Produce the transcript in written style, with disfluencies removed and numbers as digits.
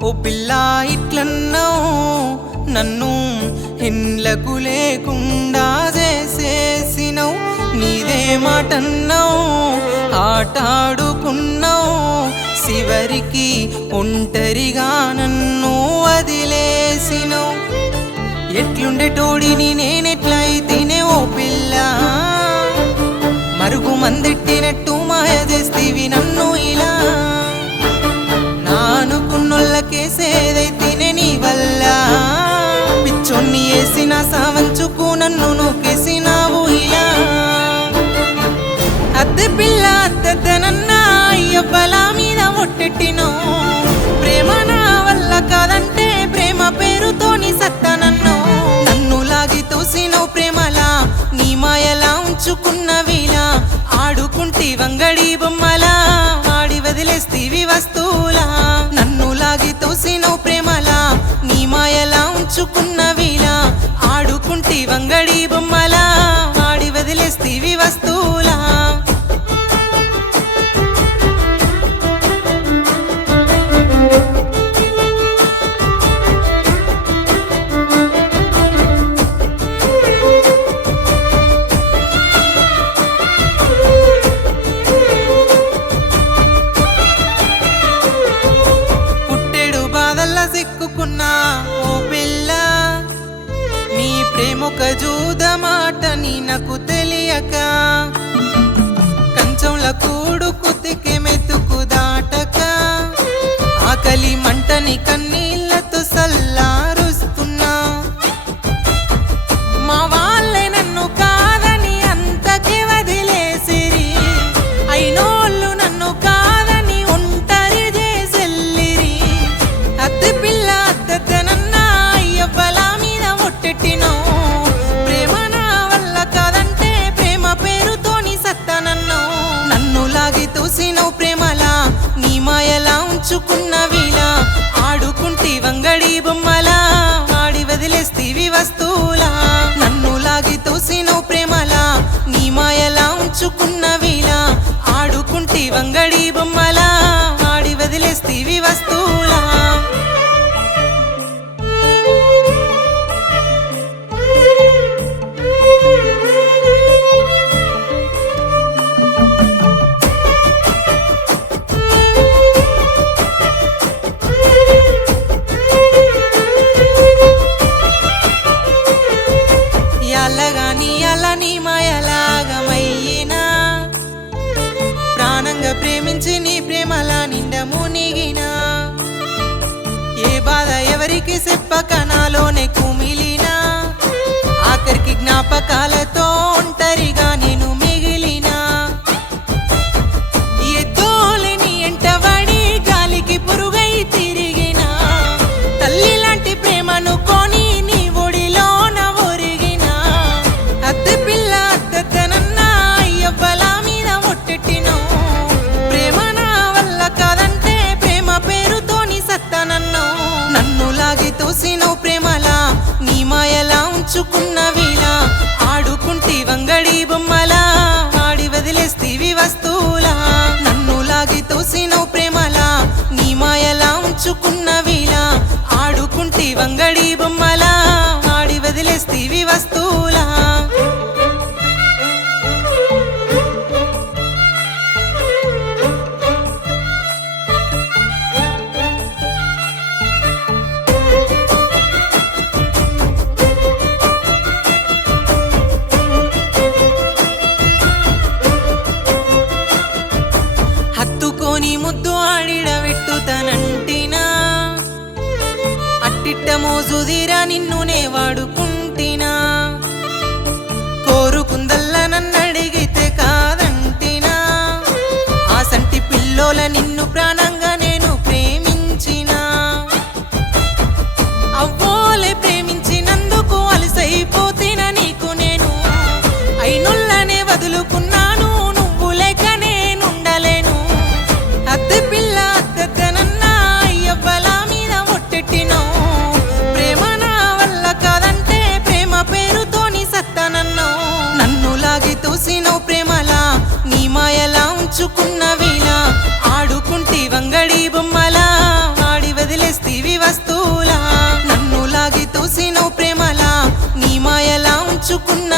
ఓ పిల్ల ఇట్లన్నావు నన్ను ఇండ్లకు లేకుండా చేసేసినవు నీదే మాటన్నావు ఆటాడుకున్నావు చివరికి ఒంటరిగా నన్ను వదిలేసినవు ఎట్లుండేటోడిని నేనెట్లయితేనే ఓ పిల్ల మరుగు మందెట్టినట్టు మాయ చేస్తీవి నన్ను ఇలా నానుకున్నోళ్ళకేసేదైతేనే నీ వల్ల పిచ్చోన్ని వేసిన సావంచుకు నన్ను నూకేసినావు ఇలా అద్దె పిల్ల అద్దెనన్నా అయ్యబ్బల మీద ఒట్టెట్టినో ప్రేమ నా వల్ల కాదంటే ప్రేమ పేరుతోని సత్తనన్నో నన్ను లాగి తోసినవు ప్రేమలా నీ మాయలా ఉంచుకున్నవిలా ఆడుకుంటి వంగడి బొమ్మలా ఆడి వదిలేస్తీవి వస్తువులా నన్ను లాగి తోసినవు ప్రేమలా నీ మాయలా ఉంచుకున్నవిలా ఆడుకుంటి వంగడి బొమ్మలా ఆడి వదిలేస్తీవి వస్తువులా సిక్కుకున్నా ఓ పిల్ల నీ ప్రేమొక జూదమాటని నాకు తెలియక కంచంల కూడు కుతికి మెతుకు దాటక ఆకలి మంటని కన్నీళ్లతో సల్లారుస్తున్నా మా వాళ్ళే నన్ను కాదని అంతకి వదిలేసిరి అయినోళ్ళు నన్ను కాదని ఒంటరి చేసెల్లిరి అద్దె పిల్ల అద్దెనన్నా అయ్యబ్బల మీద ఒట్టెట్టినో ప్రేమ నా వల్ల కాదంటే ప్రేమ పేరుతోని సత్తనన్నో నన్ను లాగి తోసినవు ప్రేమలా నీ మాయలా ఉంచుకున్నవిలా ఆడుకుంటి వంగడి బొమ్మలా ఆడి వదిలేస్తీవి వస్తువులా నన్ను లాగి తోసినవు ప్రేమలా నీ మాయలా ఉంచుకున్నవిలా ఆడుకుంటి వంగడి బొమ్మలా ఆడి వదిలేస్తీవి వస్తువులా నీ మాయలాగమయ్యినా ప్రాణంగా ప్రేమించి నీ ప్రేమలా నిండా మునిగినా ఏ బాధ ఎవరికి చెప్పక నాలోనే కుమిలినా ఆఖరికి జ్ఞాపకాలతో ఒంటరిగా నేను మిగిలినా ఎద్దోలేని ఎంటబడి గాలికి పురుగై తిరిగినా తల్లి లాంటి ప్రేమను కొని నీ ఒడిలోన ఒరిగినా అద్దె పిల్ల అద్దెనన్నా అయ్యబ్బల మీద ఒట్టెట్టినో ప్రేమ నా వల్ల కాదంటే ప్రేమ పేరుతోని సత్తనన్నో నన్ను లాగి తోసినవు ప్రేమలా నీ మాయలా ఉంచుకున్నవిలా ఆడుకుంటి వంగడి బొమ్మలా ఆడి వదిలేస్తీవి వస్తువులా నన్ను లాగి తోసినవు ప్రేమలా నీ మాయలా ఉంచుకున్నవిలా ఆడుకుంటి వంగడి బొమ్మలా ఆడి వదిలేస్తీవి వస్తువులా హత్తుకొని ముద్దు ఆడిడబెట్టుతనంటినా అట్టిట్ట మోజుదిరా నిన్నునే వాడుకుంటినా కోరుకుందల్ల నన్నడిగితే కాదంటినా ఆ సంటి పిల్లోల నిన్ను ప్రాణంగా నేను ప్రేమించినా అవ్వోలే ప్రేమించినందుకు అలసైపోతిన నీకు నేను అయినొల్లనే వదులుకున్నా చేస్తివి వస్తువులా నన్ను లాగి తూసినవు ప్రేమలా నీ మాయలా ఉంచుకున్న